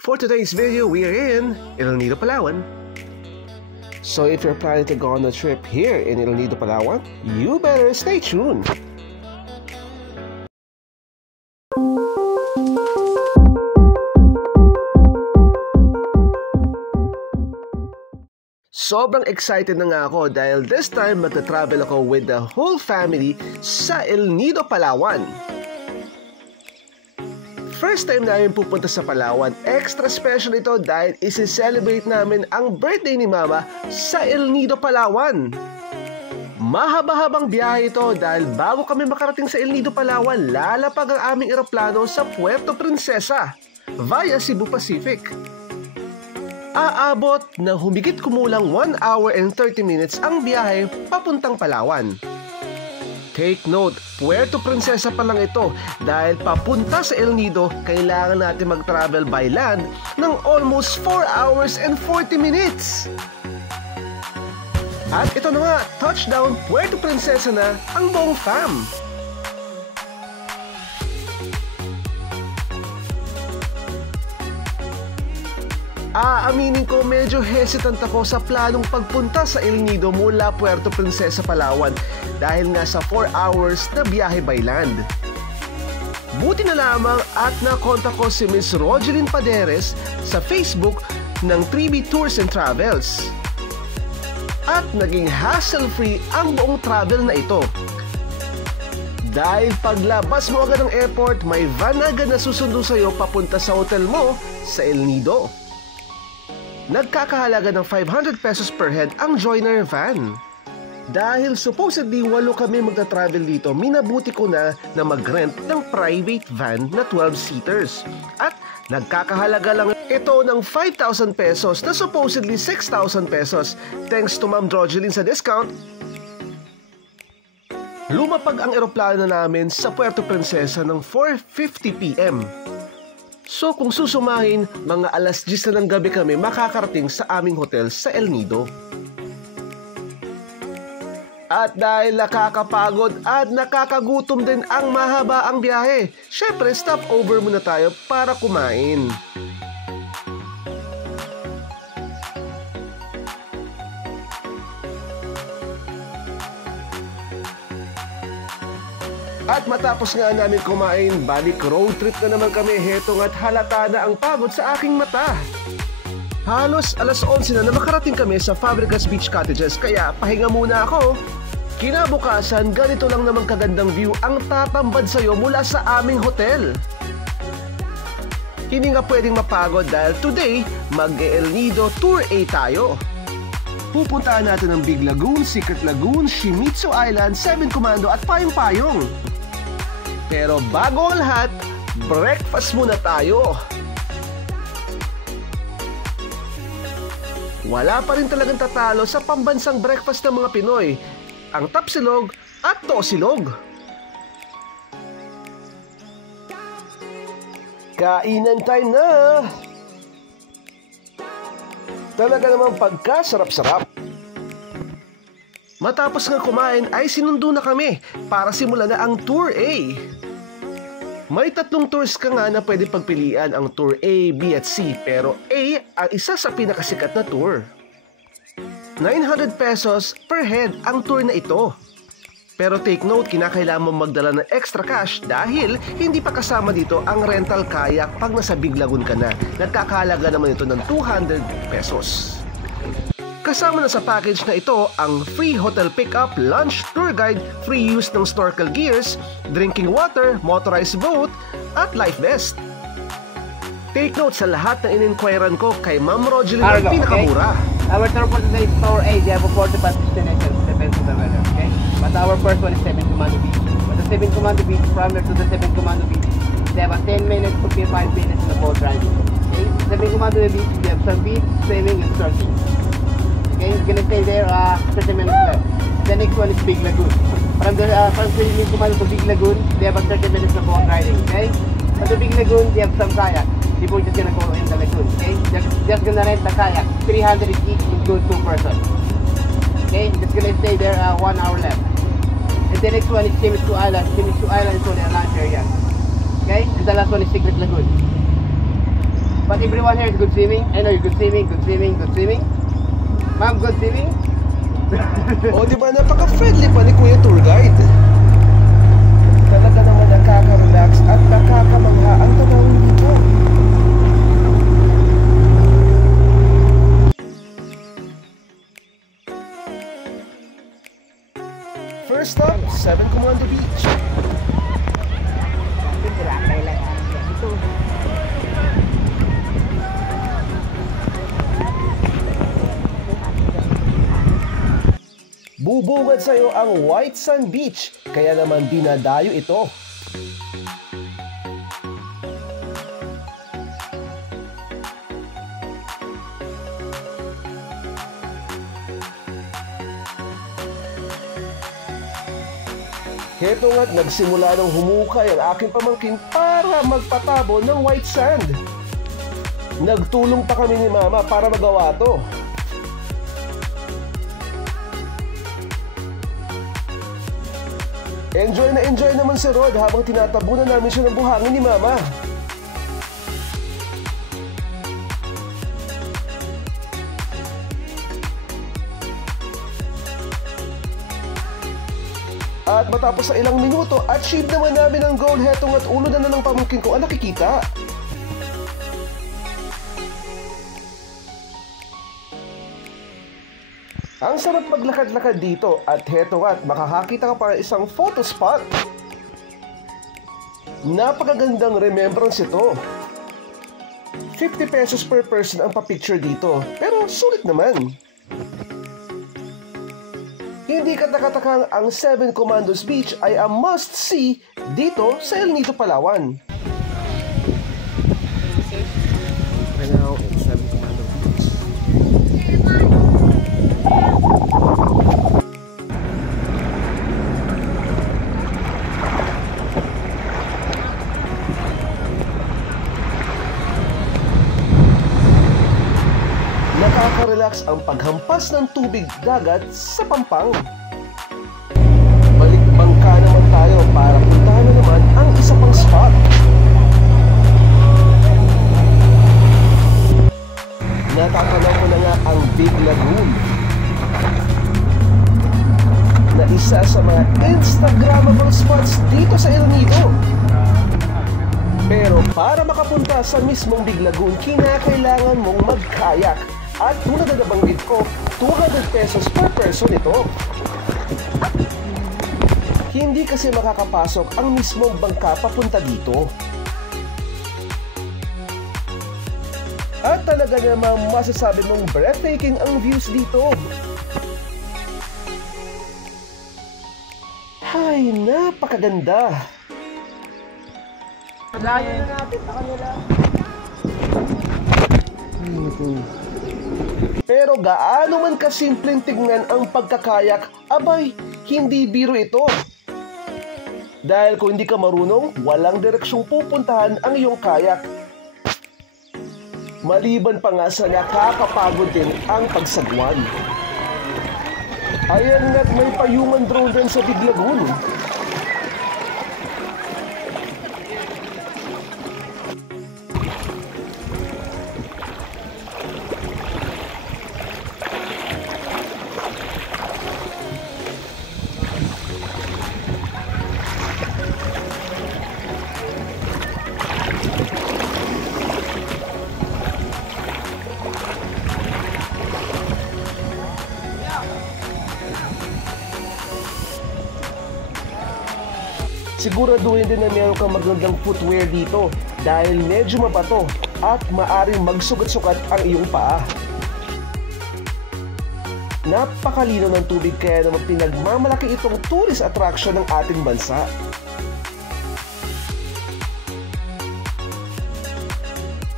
For today's video, we are in El Nido, Palawan. So if you're planning to go on a trip here in El Nido, Palawan, you better stay tuned. Sobrang excited na nga ako dahil this time magta-travel ako with the whole family sa El Nido, Palawan. First time namin pupunta sa Palawan, extra special ito dahil isi-celebrate namin ang birthday ni Mama sa El Nido, Palawan. Mahaba-habang biyahe ito dahil bago kami makarating sa El Nido, Palawan, lalapag ang aming eroplano sa Puerto Princesa via Cebu Pacific. Aabot na humigit kumulang 1 hour and 30 minutes ang biyahe papuntang Palawan. Take note, Puerto Princesa pa lang ito dahil papunta sa El Nido, kailangan natin mag-travel by land ng almost 4 hours and 40 minutes. At ito na nga, touchdown Puerto Princesa na ang buong fam. Aaminin ko medyo hesitant ako sa planong pagpunta sa El Nido mula Puerto Princesa, Palawan dahil nga sa 4 hours na biyahe by land. Buti na lamang at nakontak ko si Miss Rogeline Paderes sa Facebook ng 3B Tours and Travels. At naging hassle-free ang buong travel na ito. Dahil paglabas mo agad ng airport, may van agad na susundo sa'yo papunta sa hotel mo sa El Nido. Nagkakahalaga ng 500 pesos per head ang joiner van. Dahil supposedly 8 kami magta-travel dito, minabuti ko na mag-rent ng private van na 12-seaters. At nagkakahalaga lang ito ng 5,000 pesos na supposedly 6,000 pesos. Thanks to Ma'am Rogeline sa discount. Lumapag ang eroplano namin sa Puerto Princesa ng 4:50 PM. So kung susumahin, mga alas 10 na ng gabi kami makakarating sa aming hotel sa El Nido. At dahil nakakapagod at nakakagutom din ang mahaba ang biyahe, syempre stop over muna tayo para kumain. At matapos nga namin kumain, balik road trip na naman kami. Hetong at halata na ang pagod sa aking mata. Halos alas 11 na makarating kami sa Fabregas Beach Cottages, kaya pahinga muna ako. Kinabukasan, ganito lang naman kagandang view ang tatambad sa'yo mula sa aming hotel. Hindi nga pwedeng mapagod dahil today, mag-El Nido Tour A tayo. Pupuntaan natin ang Big Lagoon, Secret Lagoon, Shimizu Island, 7 Commando at Payong Payong. Pero bago ang lahat, breakfast muna tayo. Wala pa rin talagang tatalo sa pambansang breakfast ng mga Pinoy, ang tapsilog at tosilog. Kainan time na! Talaga namang pagkasarap-sarap. Matapos nga kumain ay sinundo na kami para simulan na ang Tour A. May 3 tours ka nga na pwede pagpilian, ang Tour A, B at C, pero A ang isa sa pinakasikat na tour. 900 pesos per head ang tour na ito. Pero take note, kinakailangan mo magdala ng extra cash dahil hindi pa kasama dito ang rental kayak pag nasa Big Lagoon ka na. Nagkakahalaga naman ito ng 200 pesos. Kasama na sa package na ito ang free hotel pickup, lunch, tour guide, free use ng snorkel gears, drinking water, motorized boat, at life vest. Take note, sa lahat na in-inquiran ko kay Ma'am Rogeline ang pinakamura. Okay? Our tour for today is Tour A. They have a 40 bus destinations, depends on the weather, okay? But our first one is 7 Commando Beach. But the 7 Commando Beach, from there to the 7 Commando Beach, they have a 10 minutes to 5 minutes in the boat riding. Okay? 7 Commando Beach, they have some beach, swimming, and surfing. Okay, you're gonna stay there 30 minutes left. The next one is Big Lagoon. From the Philippine Commando to Big Lagoon, they have a 30 minutes of boat riding. Okay, at the Big Lagoon, they have some kayak. People just gonna go in the lagoon. Okay, just gonna rent the kayak. 300 each, include 2 persons. Okay, just gonna stay there 1 hour left. And the next one is Shimizu Island. Shimizu Island is only a lunch area. Okay, and the last one is Secret Lagoon. But everyone here is good swimming. I know you're good swimming, good swimming, good swimming. Ma'am, good swimming. O di ba, napaka-friendly pa ni Kuya Tour Guide. Talaga naman nakaka-relax at nakakamangha ang tanawin dito. First stop, Seven Commando Beach. Bubungad sa'yo ang White Sand Beach, kaya naman dinadayo ito. Heto nga't nagsimula ng humukay ang aking pamangkin para magpatabo ng white sand. Nagtulong pa kami ni Mama para magawa to. Enjoy naman si Rod habang tinatabunan namin siya ng buhangin ni Mama. At matapos sa ilang minuto, achieve naman namin ang goal. Hetong at ulo na ng pamangkin ko ang nakikita. Ang sarap maglakad-lakad dito at heto at makakakita ka pa ng isang photo spot. Napakagandang remembrance ito. 50 pesos per person ang pa-picture dito, pero sulit naman. Hindi katakatakang ang Seven Commandos Beach ay a must-see dito sa El Nido, Palawan. Right now in Seven Commando Beach. Nakaka-relax ang paghampas ng tubig dagat sa Pampang. Balik bangka naman tayo para puntahan na naman ang isa pang spot. Natatanaw ko na nga ang Big Lagoon, na isa sa mga Instagrammable spots dito sa El Nido. Pero para makapunta sa mismong Big Lagoon, kinakailangan mong mag-kayak. At tulad na nabanggit ko, 200 pesos per person ito. Hindi kasi makakapasok ang mismong bangka papunta dito. At talaga namang masasabi mong breathtaking ang views dito. Ay, napakaganda. Layo na natin sa kanila. Pero gaano man kasimpleng tignan ang pagkakayak, abay, hindi biro ito. Dahil kung hindi ka marunong, walang direksyong pupuntahan ang iyong kayak. Maliban pa nga sa nakakapagod din ang pagsagwan. Ayan nga't may pa-human drone din sa Big Lagoon. Siguraduhin din na meron kang magandang footwear dito dahil medyo mabato at maaring magsugat-sugat ang iyong paa. Napakalino ng tubig kaya naman pinagmamalaki itong tourist attraction ng ating bansa.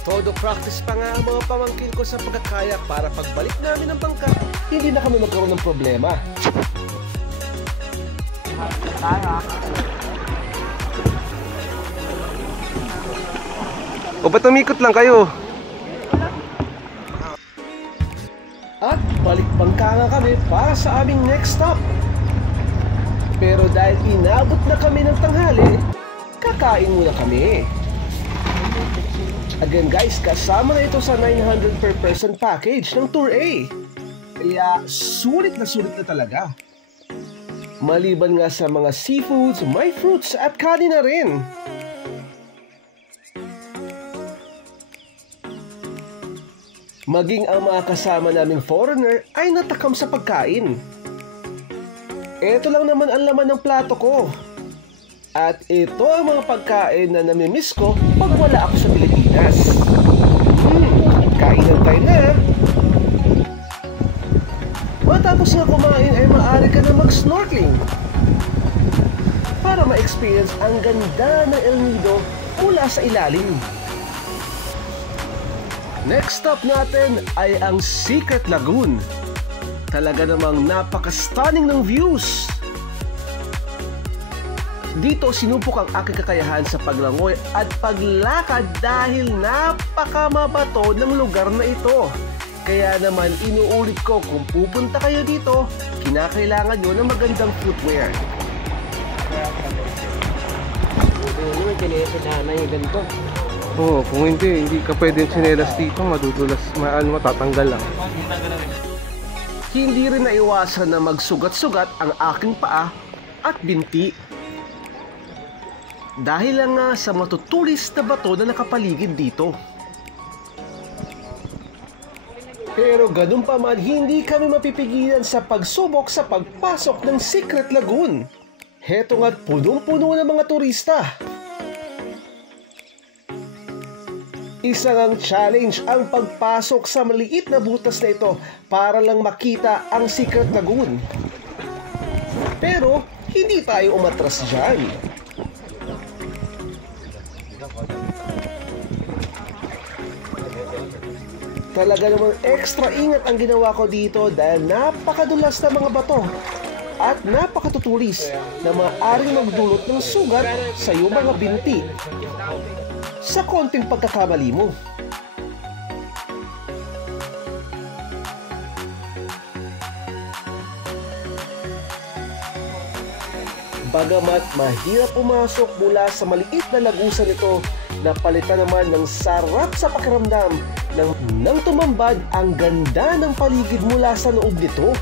Todo practice pa nga ang mga pamangkin ko sa pagkakayak para pagbalik namin ng bangka, hindi na kami magkaroon ng problema. O ba't umikot lang kayo? At balik bangka nga kami para sa aming next stop. Pero dahil inabot na kami ng tanghali, kakain muna kami. Again guys, kasama na ito sa 900 per person package ng Tour A. Kaya sulit na talaga. Maliban nga sa mga seafoods, may fruits at kanin na rin. Maging ang mga kasama naming foreigner ay natakam sa pagkain. Ito lang naman ang laman ng plato ko. At ito ang mga pagkain na namimiss ko pag wala ako sa Pilipinas. Kainan tayo na. Matapos nga kumain ay maaari ka na mag-snorkeling para ma-experience ang ganda ng El Nido mula sa ilalim. Next stop natin ay ang Secret Lagoon. Talaga namang napaka-stunning ng views. Dito sinupok ang aking kakayahan sa paglangoy at paglakad dahil napakamabato ng lugar na ito. Kaya naman inuulit ko, kung pupunta kayo dito, kinakailangan nyo ng magandang footwear. Oo, kung hindi ka pwedeng tsinelas dito, madudulas, matatanggal lang. Hindi rin naiwasan na magsugat-sugat ang aking paa at binti. Dahil lang nga sa matutulis na bato na nakapaligid dito. Pero ganun pa man, hindi kami mapipigilan sa pagsubok sa pagpasok ng Secret Lagoon. Heto nga't punong-puno ng mga turista. Isang ang challenge ang pagpasok sa maliit na butas na ito para lang makita ang Secret Lagoon. Pero hindi tayo umatras dyan. Talaga namang extra ingat ang ginawa ko dito dahil napakadulas na mga bato at napakatutulis na maaaring magdulot ng sugat sa iyong mga binti sa konting pagkakamali mo. Bagamat mahirap pumasok mula sa maliit na lagusan ito, napalitan naman ng sarap sa pakiramdam nang tumambad ang ganda ng paligid mula sa loob nito.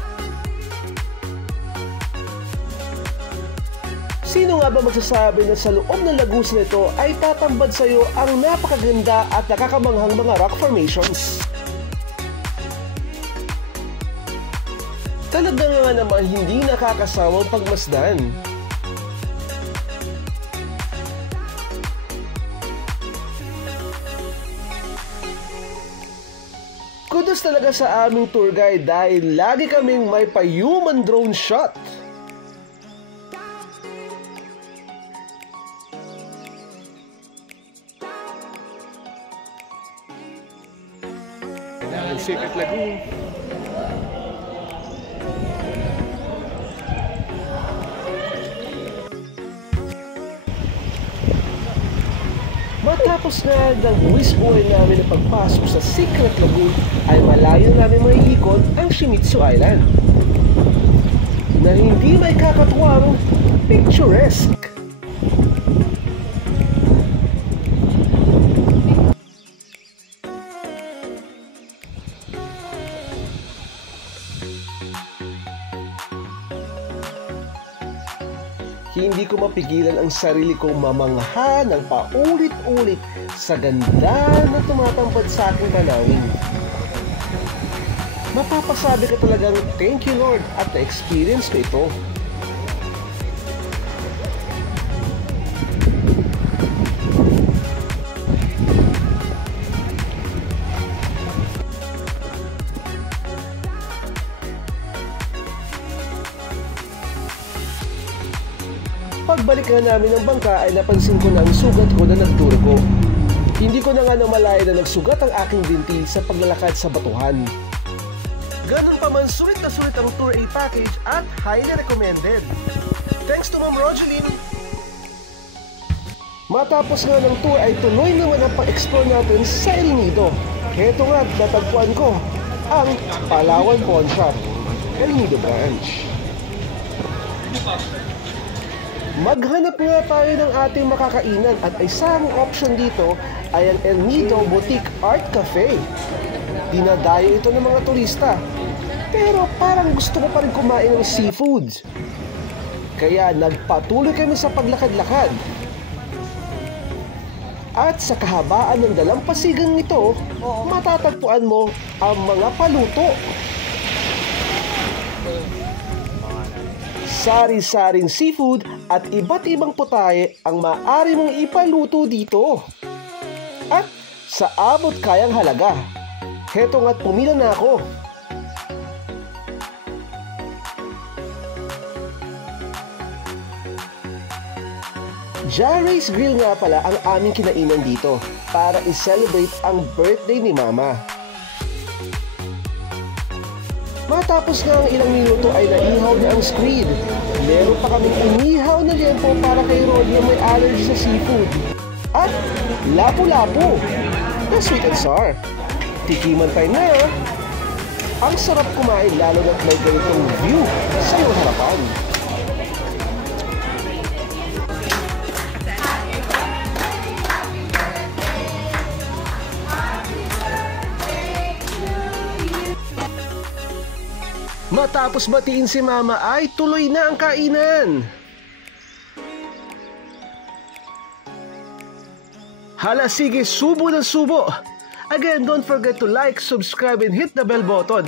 Sino nga ba magsasabi na sa loob ng lagusan nito ay tatambad sa iyo ang napakaganda at nakakamanghang mga rock formations? Talaga nga naman hindi nakakasawang pagmasdan. Kudos talaga sa aming tour guide dahil lagi kaming may pa-human drone shot. Ang Secret Lagoon. Matapos nga ng buwis-buhay namin na pagpasok sa Secret Lagoon, ay malayo namin maiikot ang Shimizu Island na hindi may kakatuwang picturesque. Hindi ko mapigilan ang sarili kong mamangha ng paulit-ulit sa ganda na tumatampad sa aking tanawin. Mapapasabi ka talagang thank you Lord at na-experience ko ito. Pagbalik na namin ng bangka ay napansin ko na ang sugat ko na nagdurugo. Hindi ko na nga namalayan na nagsugat ang aking binti sa paglalakad sa batuhan. Ganun pa man, sulit na sulit ang Tour A package at highly recommended. Thanks to Ma'am Rogeline! Matapos nga ng tour ay tuloy naman ang pag-explore natin sa El Nido. Heto nga, natagpuan ko ang Palawan Pawn Shop, El Nido Branch. Maghanap nga tayo ng ating makakainan at isang option dito ay ang El Nido Boutique Art Cafe. Dinadayo ito ng mga turista, pero parang gusto ko pa rin kumain ng seafood. Kaya nagpatuloy kami sa paglakad-lakad. At sa kahabaan ng dalampasigang ito, matatagpuan mo ang mga paluto. Sari-saring seafood at iba't ibang putahe ang maaari mong ipaluto dito. At sa abot kayang halaga. Heto nga't pumila na ako. Jarry's Grill nga pala ang aming kinainan dito para i-celebrate ang birthday ni Mama. Matapos nga ang ilang minuto ay naihaw na ang squid. Meron pa kaming inihaw na liempo para kay Rod na may allergy sa seafood. At lapu-lapu na sweet and sour. Tikiman tayo na. Ang sarap kumain lalo na't may ganitong view sa iyong harapan. Matapos batiin si Mama ay tuloy na ang kainan. Hala, sige, subo ng subo. Again, don't forget to like, subscribe, and hit the bell button.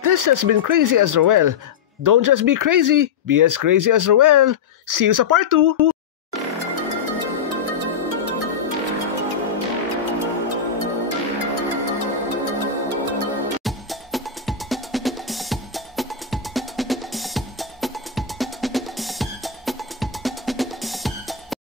This has been Crazy as Roel. Don't just be crazy, be as crazy as Roel. See you sa part 2!